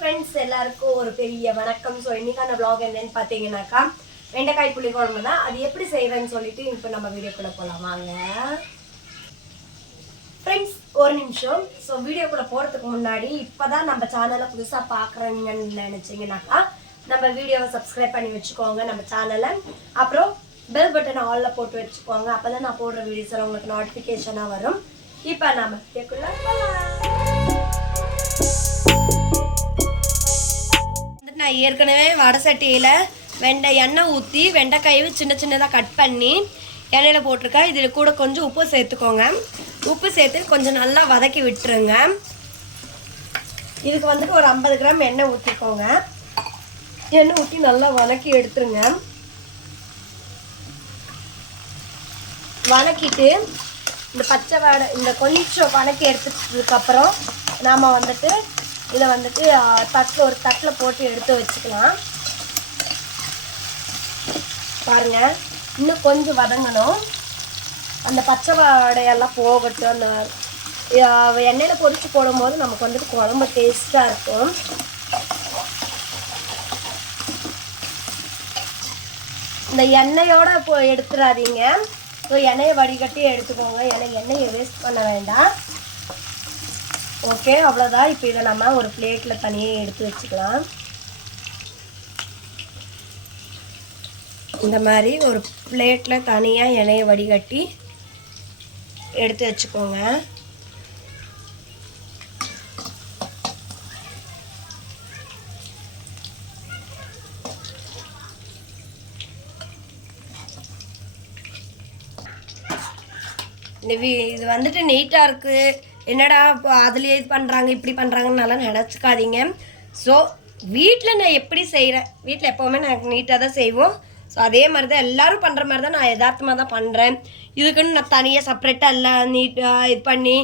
Friends எல்லாருக்கும் ஒரு பெரிய வணக்கம். சோ இன்னைக்கான vlog என்னன்னு பாத்தீங்கன்னாக்கா வெண்டைக்காய் புளி குழம்பு தான். அது எப்படி செய்யறேன்னு சொல்லிட்டு இப்போ நம்ம வீடியோக்குள்ள போலாம் வாங்க. फ्रेंड्स ஒரு நிமிஷம். சோ வீடியோக்குள்ள போறதுக்கு முன்னாடி இப்பதான் நம்ம சேனலை புதுசா பார்க்கறீங்கன்னு நினைச்சீங்கன்னாக்கா நம்ம வீடியோவை சப்ஸ்கிரைப் பண்ணி வச்சுக்கோங்க நம்ம சேனலை. அப்புறம் பெல் பட்டனை ஆல்ல போட்டு வச்சுக்கோங்க. அப்பதான் நான் போடுற வீடியோஸ் எல்லாம் உங்களுக்கு நோட்டிஃபிகேஷனா வரும். இப்போ நாம வீடியோக்குள்ள போலாம். நான் ஏற்கனவே வடை சட்டியில் எண்ணெய் ஊற்றி வெண்டைக்காயை சின்ன சின்னதாக கட் பண்ணி எண்ணெயில் போட்டிருக்கேன். இதில் கூட கொஞ்சம் உப்பு சேர்த்துக்கோங்க. உப்பு சேர்த்து கொஞ்சம் நல்லா வதக்கி விட்டுருங்க. இதுக்கு வந்துட்டு ஒரு 50 கிராம் எண்ணெய் ஊற்றிக்கோங்க. எண்ணெய் ஊற்றி நல்லா வதக்கி எடுத்துருங்க. வதக்கிட்டு இந்த பச்சை வடை இந்த கொஞ்சம் வதக்கி எடுத்துட்டதுக்கப்புறம் நாம் வந்துட்டு இதை வந்துட்டு ஒரு தட்டில் போட்டு எடுத்து வச்சுக்கலாம். பாருங்க, இன்னும் கொஞ்சம் வதங்கணும். அந்த பச்சை வடையெல்லாம் போகட்டும். அந்த எண்ணெயில் பொரிச்சு போடும்போது நமக்கு வந்துட்டு குழம்பு டேஸ்ட்டாக இருக்கும். இந்த எண்ணெயோட எடுத்துடாதீங்க. ஸோ எண்ணெயை வடிகட்டி எடுத்துக்கோங்க. ஏன்னா எண்ணெயை வேஸ்ட் பண்ண வேண்டாம். ஓகே, அவ்வளோதான். இப்போ இதை நம்ம ஒரு பிளேட்டில் தனியாக எடுத்து வச்சுக்கலாம். இந்த மாதிரி ஒரு பிளேட்டில் தனியாக எண்ணெயை வடிகட்டி எடுத்து வச்சுக்கோங்க. இது வந்துட்டு நீட்டாக இருக்குது. என்னடா இப்போ அதுலேயே இது பண்ணுறாங்க இப்படி பண்ணுறாங்கன்னாலாம் நினச்சிக்காதீங்க. ஸோ வீட்டில் நான் எப்படி செய்கிறேன், வீட்டில் எப்போவுமே நான் நீட்டாக தான் செய்வோம். ஸோ அதே மாதிரி தான் எல்லோரும் பண்ணுற மாதிரி தான் நான் யதார்த்தமாக தான் பண்ணுறேன். இதுக்குன்னு நான் தனியாக செப்ரேட்டாக எல்லாம் நீட்டாக இது பண்ணி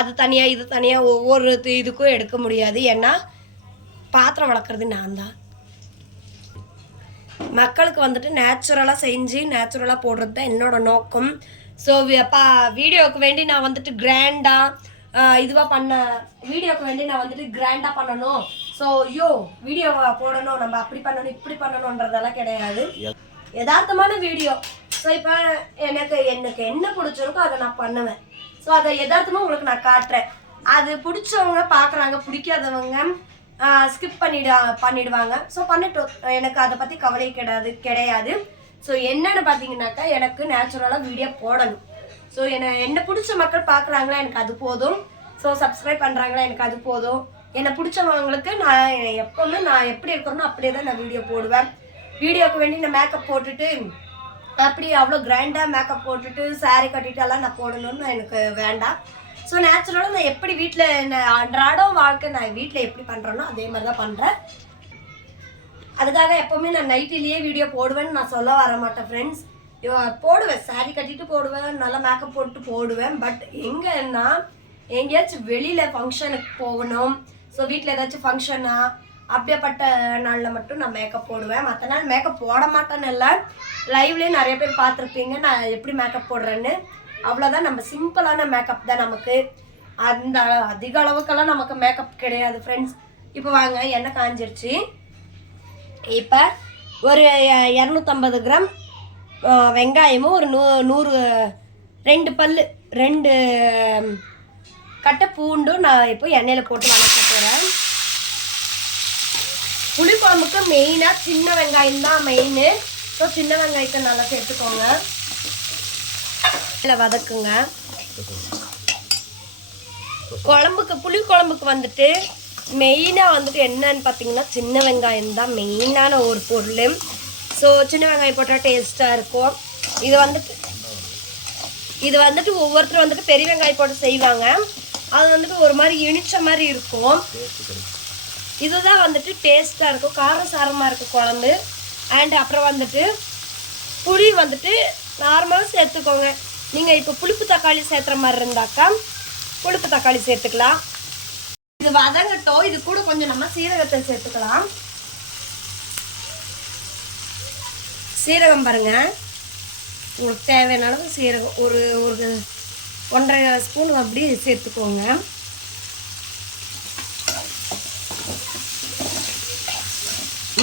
அது தனியாக இது தனியாக ஒவ்வொரு இதுக்கும் எடுக்க முடியாது. ஏன்னா பாத்திரம் வளர்க்குறது நான் தான். மக்களுக்கு வந்துட்டு நேச்சுரலாக செஞ்சு நேச்சுரலாக போடுறது தான் என்னோடய நோக்கம். ஸோ வீடியோவுக்கு வேண்டி நான் வந்துட்டு கிராண்டாக இதுவாக வீடியோக்கு வேண்டி நான் வந்துட்டு கிராண்டாக பண்ணணும். ஸோ வீடியோவை போடணும், நம்ம அப்படி பண்ணணும் இப்படி பண்ணணுன்றதெல்லாம் கிடையாது. யதார்த்தமான வீடியோ. ஸோ இப்போ எனக்கு என்ன பிடிச்சிருக்கோ அதை நான் பண்ணுவேன். ஸோ அதை யதார்த்தமாக உங்களுக்கு நான் காட்டுறேன். அது பிடிச்சவங்க பார்க்குறாங்க, பிடிக்காதவங்க ஸ்கிப் பண்ணிடுவாங்க. ஸோ பண்ணிட்டோம், எனக்கு அதை பற்றி கவலை கிடையாது. ஸோ என்னன்னு பார்த்தீங்கன்னாக்கா எனக்கு நேச்சுரலாக வீடியோ போடணும். ஸோ என்னை பிடிச்ச மக்கள் பார்க்குறாங்களா எனக்கு அது போதும். ஸோ சப்ஸ்கிரைப் பண்ணுறாங்களா எனக்கு அது போதும். என்னை பிடிச்சவங்களுக்கு நான் எப்போவுமே நான் எப்படி இருக்கிறேனோ அப்படியே தான் நான் வீடியோ போடுவேன். வீடியோவுக்கு வேண்டி நான் மேக்கப் போட்டுட்டு அப்படி அவ்வளோ கிராண்டாக மேக்கப் போட்டுட்டு சாரீ கட்டிட்டெல்லாம் நான் போடணும்னு எனக்கு வேண்டாம். ஸோ நேச்சுரலாக நான் எப்படி வீட்டில் அன்றாடம் வாழ்க்கை நான் வீட்டில் எப்படி பண்ணுறேனோ அதே மாதிரி தான் பண்ணுறேன். அதுக்காக எப்போவுமே நான் நைட்டிலேயே வீடியோ போடுவேன்னு நான் சொல்ல வர மாட்டேன் ஃப்ரெண்ட்ஸ். போடுவேன், சாரீ கட்டிட்டு போடுவேன், நல்லா மேக்கப் போட்டு போடுவேன். பட் எங்கன்னா எங்கேயாச்சும் வெளியில் ஃபங்க்ஷனுக்கு போகணும். ஸோ வீட்டில் ஏதாச்சும் ஃபங்க்ஷனா அப்படியேப்பட்ட நாளில் மட்டும் நான் மேக்கப் போடுவேன். மற்ற நாள் மேக்கப் போட மாட்டேன்னு இல்லை. லைவ்லேயே நிறைய பேர் பார்த்துருப்பீங்க நான் எப்படி மேக்கப் போடுறேன்னு. அவ்வளோதான், நம்ம சிம்பிளான மேக்கப் தான். நமக்கு அந்த அதிக அளவுக்கெல்லாம் நமக்கு மேக்கப் கிடையாது ஃப்ரெண்ட்ஸ். இப்போ வாங்க, எண்ணெய் காஞ்சிருச்சு. இப்போ ஒரு 250 கிராம் வெங்காயமும் ஒரு 2 பல்லு 2 கட்டை பூண்டும் நான் இப்போ எண்ணெயில் போட்டு வதக்க போகிறேன். புளிக்குழம்புக்கு மெயினாக சின்ன வெங்காயம் தான் மெயின். ஸோ சின்ன வெங்காயத்தை நல்லா சேர்த்துக்கோங்க. இதில் வதக்குங்க. புளிக்குழம்புக்கு வந்துட்டு மெயினாக வந்துட்டு என்னன்னு பார்த்தீங்கன்னா சின்ன வெங்காயம் தான் மெயினான ஒரு பொருள். ஸோ சின்ன வெங்காயம் போட்டால் டேஸ்ட்டாக இருக்கும். இது வந்துட்டு ஒவ்வொருத்தரும் வந்துட்டு பெரிய வெங்காயம் போட்டு செய்வாங்க. அது வந்துட்டு ஒரு மாதிரி இனிச்ச மாதிரி இருக்கும். இதுதான் வந்துட்டு டேஸ்ட்டாக இருக்கும், காரசாரமாக இருக்கும் குழம்பு. அண்ட் அப்புறம் வந்துட்டு புளி வந்துட்டு நார்மலாக சேர்த்துக்கோங்க. நீங்கள் இப்போ புளிப்பு தக்காளி சேர்த்துற மாதிரி இருந்தாக்கா புளிப்பு தக்காளி சேர்த்துக்கலாம். இது வதங்கட்டும். இது கூட கொஞ்சம் நம்ம சீரகத்தை சேர்த்துக்கலாம். சீரகம் பாருங்க, உங்களுக்கு தேவையான அளவு சீரகம் ஒரு 1.5 ஸ்பூன் அப்படி சேர்த்துக்கோங்க.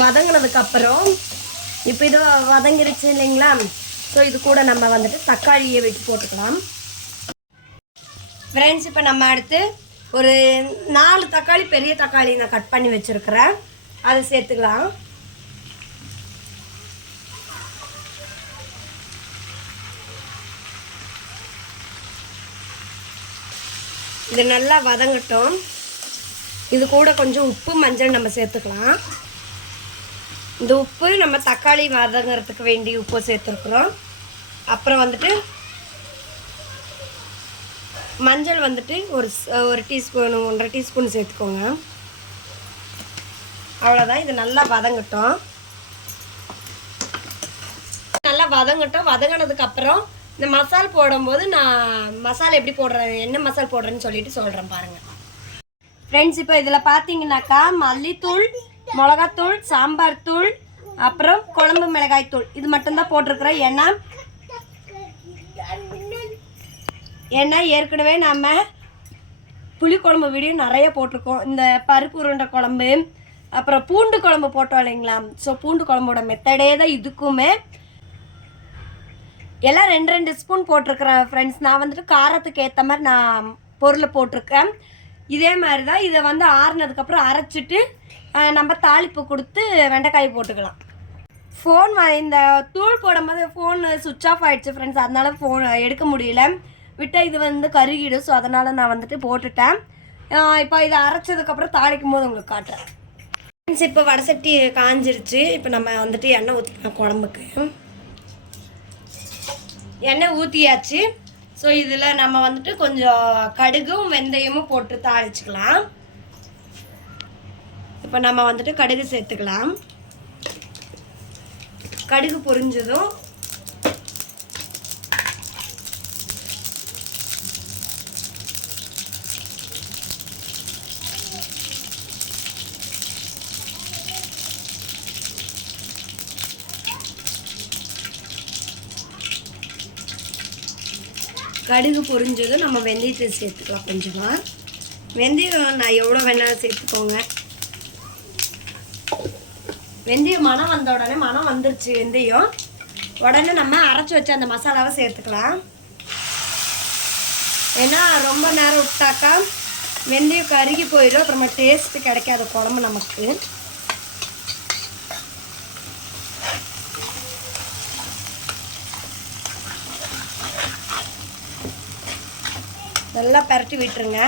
வதங்கினதுக்கப்புறம் இப்போ இது வதங்கிருச்சு இல்லைங்களா? ஸோ இது கூட நம்ம வந்துட்டு தக்காளியை வெட்டி போட்டுக்கலாம். ஃப்ரெண்ட்ஸ், இப்போ நம்ம அடுத்து ஒரு 4 தக்காளி, பெரிய தக்காளி நான் கட் பண்ணி வச்சுருக்கிறேன், அதை சேர்த்துக்கலாம். இது நல்லா வதங்கட்டும். இது கூட கொஞ்சம் உப்பு, மஞ்சள் நம்ம சேர்த்துக்கலாம். இந்த உப்பு நம்ம தக்காளி வதங்கிறதுக்கு வேண்டி உப்பு சேர்த்துருக்குறோம். அப்புறம் வந்துட்டு மஞ்சள் வந்துட்டு ஒரு டீஸ்பூன், 1.5 டீஸ்பூன் சேர்த்துக்கோங்க. அவ்வளோதான். இது நல்லா வதங்கட்டும். நல்லா வதங்கினதுக்கப்புறம் இந்த மசால் போடும்போது நான் மசாலா எப்படி போடுறேன், என்ன மசால் போடுறேன்னு சொல்லிட்டு சொல்கிறேன் பாருங்கள். ஃப்ரெண்ட்ஸ், இப்போ இதில் பார்த்தீங்கன்னாக்கா மல்லித்தூள், மிளகாத்தூள், சாம்பார் தூள், அப்புறம் குழம்பு மிளகாய் தூள் இது மட்டும்தான் போட்டிருக்கிறேன். ஏன்னா ஏற்கனவே நம்ம புளிக்குழம்பு வீடியோ நிறைய போட்டிருக்கோம். இந்த பருப்பு உருண்டை குழம்பு, அப்புறம் பூண்டு குழம்பு போட்டோம் இல்லைங்களா? ஸோ பூண்டு குழம்போட மெத்தடே தான் இதுக்குமே. எல்லாம் 2 ஸ்பூன் போட்டிருக்கிறேன் ஃப்ரெண்ட்ஸ். நான் வந்துட்டு காரத்துக்கு ஏற்ற மாதிரி நான் பொருளை போட்டிருக்கேன். இதே மாதிரி தான் இதை வந்து ஆறுனதுக்கப்புறம் அரைச்சிட்டு நம்ம தாளிப்பு கொடுத்து வெண்டைக்காய் போட்டுக்கலாம். இந்த தூள் போடும்போது ஃபோன் சுவிட்ச் ஆஃப் ஆகிடுச்சு ஃப்ரெண்ட்ஸ், அதனால ஃபோன் எடுக்க முடியல, விட்டால் இது வந்து கருகிடும். ஸோ அதனால் நான் வந்துட்டு போட்டுட்டேன். இப்போ இதை அரைச்சதுக்கப்புறம் தாளிக்கும் போது உங்களுக்கு காட்டுறேன் ஃப்ரெண்ட்ஸ். இப்போ வடசட்டி காஞ்சிருச்சு. இப்போ நம்ம வந்துட்டு எண்ணெய் ஊற்றிக்கலாம். குழம்புக்கு எண்ணெய் ஊற்றியாச்சு. ஸோ இதில் நம்ம வந்துட்டு கொஞ்சம் கடுகும் வெந்தயமும் போட்டு தாளிச்சுக்கலாம். இப்போ நம்ம வந்துட்டு கடுகு சேர்த்துக்கலாம். கடுகு பொரிஞ்சதும் நம்ம வெந்தயத்தை சேர்த்துக்கலாம். கொஞ்சமாக வெந்தயம் நான் எவ்வளோ வேணாலும் சேர்த்துக்கோங்க. வெந்தயம் மனம் வந்த உடனே, மனம் வந்துருச்சு வெந்தயம், உடனே நம்ம அரைச்சி வச்ச அந்த மசாலாவை சேர்த்துக்கலாம். ஏன்னா ரொம்ப நேரம் விட்டாக்கா வெந்தயம் கருகி போயிடும், அப்புறமா டேஸ்ட்டு கிடைக்காத குழம்பு நமக்கு. நல்லா பரட்டி விட்டுருங்க.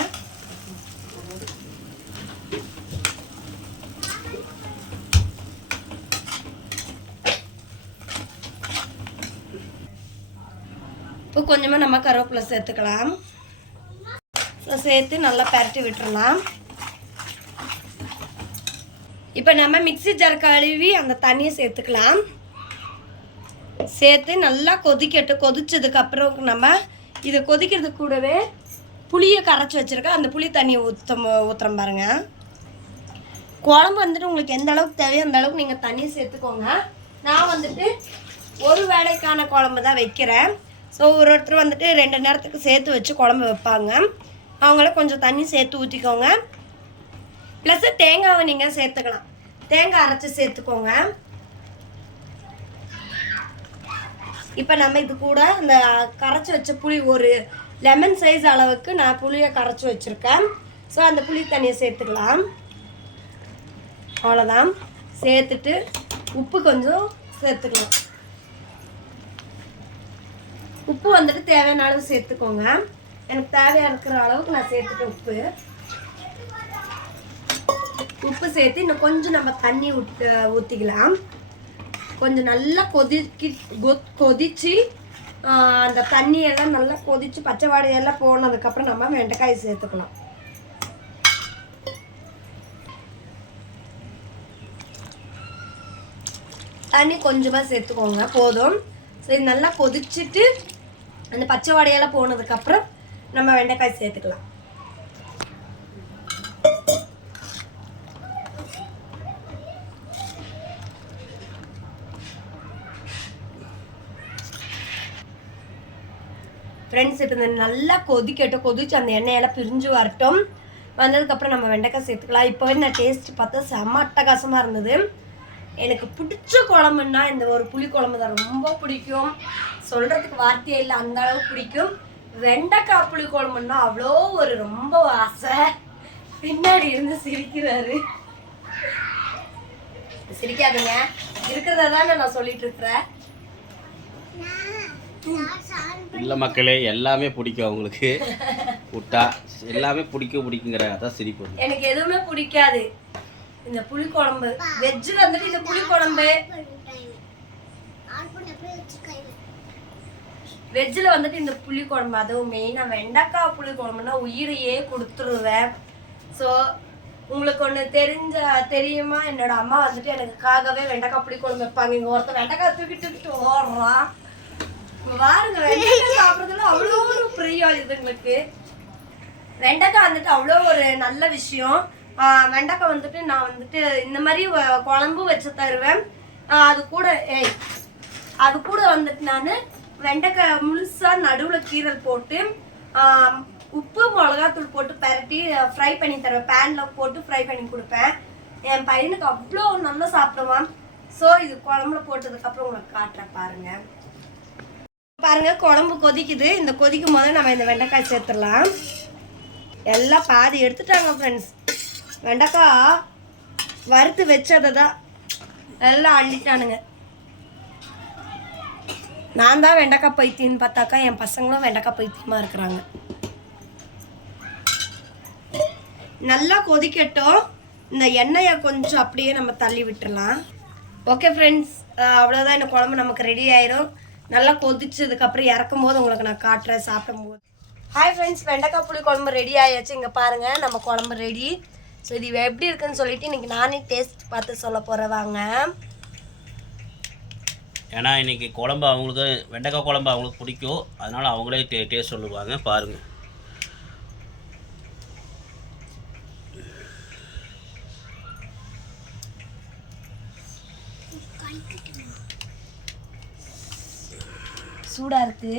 இப்போ கொஞ்சமாக நம்ம கருவேப்பிலை சேர்த்துக்கலாம். சேர்த்து நல்லா பரட்டி விட்டுறலாம். இப்போ நம்ம மிக்ஸி ஜார் கழுவி அந்த தண்ணியை சேர்த்துக்கலாம். சேர்த்து நல்லா கொதிச்சதுக்கப்புறம் நம்ம இதை கொதிக்கிறதுக்கு கூடவே புளியை கரைச்சி வச்சுருக்கேன், அந்த புளி தண்ணியை ஊற்றுறோம் பாருங்க. குழம்பு வந்துட்டு உங்களுக்கு எந்த அளவுக்கு தேவையோ அந்த அளவுக்கு நீங்கள் தண்ணியை சேர்த்துக்கோங்க. நான் வந்துட்டு ஒரு வேளைக்கான குழம்பு தான் வைக்கிறேன். ஸோ ஒருத்தர் வந்துட்டு 2 நேரத்துக்கு சேர்த்து வச்சு குழம்பு வைப்பாங்க. அவங்கள கொஞ்சம் தண்ணி சேர்த்து ஊற்றிக்கோங்க. ப்ளஸ்ஸு தேங்காவை நீங்கள் சேர்த்துக்கலாம். தேங்காய் அரைச்சி சேர்த்துக்கோங்க. இப்போ நம்ம இது கூட அந்த கரைச்சி வச்ச புளி, ஒரு லெமன் சைஸ் அளவுக்கு நான் புளியை கரைச்சி வச்சுருக்கேன். ஸோ அந்த புளி தண்ணியை சேர்த்துக்கலாம். அவ்வளோதான். சேர்த்துட்டு உப்பு கொஞ்சம் சேர்த்துக்கலாம். உப்பு வந்துட்டு தேவையான அளவு சேர்த்துக்கோங்க. எனக்கு தேவையாக இருக்கிற அளவுக்கு நான் சேர்த்துட்டேன் உப்பு சேர்த்து இன்னும் கொஞ்சம் நம்ம தண்ணி ஊற்றிக்கலாம். கொஞ்சம் நல்லா கொதிச்சு அந்த தண்ணியெல்லாம் நல்லா கொதிச்சு பச்சை வாடையெல்லாம் போனதுக்கப்புறம் நம்ம வெண்டைக்காய் சேர்த்துக்கலாம். தண்ணி கொஞ்சமாக சேர்த்துக்கோங்க, போதும். சரி, நல்லா கொதிச்சுட்டு அந்த பச்சை வாடையெல்லாம் போனதுக்கப்புறம் நம்ம வெண்டைக்காய் சேர்த்துக்கலாம். ஃப்ரெண்ட்ஸ், இப்போ இந்த நல்லா கொதிச்சு அந்த எண்ணெயெல்லாம் பிரிஞ்சு வரட்டும். வந்ததுக்கப்புறம் நம்ம வெண்டைக்காய் சேர்த்துக்கலாம். இப்போவே நான் டேஸ்ட் பார்த்தா செம்ம அட்டகாசமாக இருந்தது. எனக்கு பிடிச்ச குழம்புன்னா இந்த ஒரு புளி குழம்பு தான் ரொம்ப பிடிக்கும். சொல்கிறதுக்கு வார்த்தையே இல்லை, அந்த அளவுக்கு பிடிக்கும். வெண்டைக்காய் புளி குழம்புன்னா அவ்வளோ ஒரு ரொம்ப ஆசை. பின்னாடி இருந்து சிரிக்கிறாரு. சிரிக்காதீங்க, இருக்கிறத தான் நான் சொல்லிட்டு இருக்கிறேன். இல்லை மக்களே, எல்லாமே பிடிக்கும் அவங்களுக்கு. விட்டா எல்லாமே பிடிக்குங்கிற அதான் சிரிப்பு. எனக்கு எதுவுமே பிடிக்காது. இந்த புளிக்குழம்பு வெஜ்ஜில் வந்துட்டு இந்த புளிக்குழம்பு, வெஜ்ஜில் வந்துட்டு இந்த புளிக்குழம்பு, அதுவும் மெயினாக வெண்டைக்காய் புளிக்குழம்புனா உயிரையே கொடுத்துருவேன். ஸோ உங்களுக்கு ஒன்று தெரியுமா, என்னோட அம்மா வந்துட்டு எனக்காகவே வெண்டைக்காய் புளிக்குழம்பு வைப்பாங்க. இங்கே ஒருத்தர் வெண்டைக்காய் தூக்கிட்டு ஓடுறான் பாருங்க. வெண்டைக்காய் சாப்பிட்றதுல அவ்வளோ ஒரு பிரியம் இதுங்களுக்கு. வெண்டைக்காய் வந்துட்டு அவ்வளோ ஒரு நல்ல விஷயம். வெண்டைக்காய் வந்துட்டு நான் வந்துட்டு இந்த மாதிரி குழம்பு வச்சு தருவேன். அது கூட வந்துட்டு நான் வெண்டைக்காய் முழுசாக நடுவில் கீரல் போட்டு உப்பு மிளகாத்தூள் போட்டு பரட்டி ஃப்ரை பண்ணி தருவேன். பேனில் போட்டு ஃப்ரை பண்ணி கொடுப்பேன். என் பையனுக்கு அவ்வளோ நல்லா சாப்பிடுவான். ஸோ இது குழம்புல போட்டதுக்கப்புறம் உங்களுக்கு காட்டுறேன் பாருங்க. பாருங்க, குழம்பு கொதிக்குது. இந்த கொதிக்கும் போது நம்ம இந்த வெண்டைக்காய் சேர்த்துடலாம். எல்லாம் பாதி எடுத்துட்டாங்க ஃப்ரெண்ட்ஸ். வெண்டைக்காய் வறுத்து வச்சதை தான் எல்லாம் அள்ளிட்டானுங்க. நான் தான் வெண்டைக்காய் பைத்தியம்னு பார்த்தாக்கா என் பசங்களும் வெண்டைக்காய் பைத்தியமாக இருக்கிறாங்க. நல்லா கொதிக்கட்டும். இந்த எண்ணெயை கொஞ்சம் அப்படியே நம்ம தள்ளி விட்டுடலாம். ஓகே ஃப்ரெண்ட்ஸ், அவ்வளோதான். இந்த குழம்பு நமக்கு ரெடி ஆயிரும். நல்லா கொதிச்சதுக்கப்புறம் இறக்கும் போது உங்களுக்கு நான் காட்டுறேன் சாப்பிடும் போது. ஹாய் ஃப்ரெண்ட்ஸ், வெண்டைக்காய் புளி குழம்பு ரெடி ஆயாச்சு. இங்கே பாருங்கள், நம்ம குழம்பு ரெடி. ஸோ இது எப்படி இருக்குன்னு சொல்லிட்டு இன்றைக்கி நானே டேஸ்ட் பார்த்து சொல்ல போகிறேன் வாங்க. ஏன்னா இன்றைக்கி குழம்பு அவங்களுக்கு, வெண்டைக்காய் குழம்பு அவங்களுக்கு பிடிக்கும். அதனால் அவங்களே டேஸ்ட் சொல்லுவாங்க. பாருங்கள். சூடாக இருக்கு.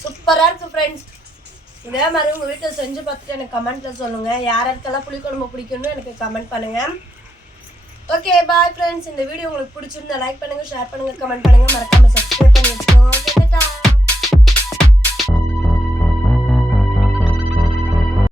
சூப்பராக இருக்குது ஃப்ரெண்ட்ஸ். இதே மாதிரி உங்கள் வீட்டில் செஞ்சு பார்த்துட்டு எனக்கு கமெண்ட்டில் சொல்லுங்கள். யாருக்கெல்லாம் புளிக்குழம்பு பிடிக்கும்னு எனக்கு கமெண்ட் பண்ணுங்கள். Okay bye friends. இந்த வீடியோ உங்களுக்கு பிடிச்சிருந்தா லைக் பண்ணுங்கள், ஷேர் பண்ணுங்கள், கமெண்ட் பண்ணுங்கள், மறக்காமல் சப்ஸ்கிரைப் பண்ணி வச்சுக்கோங்க.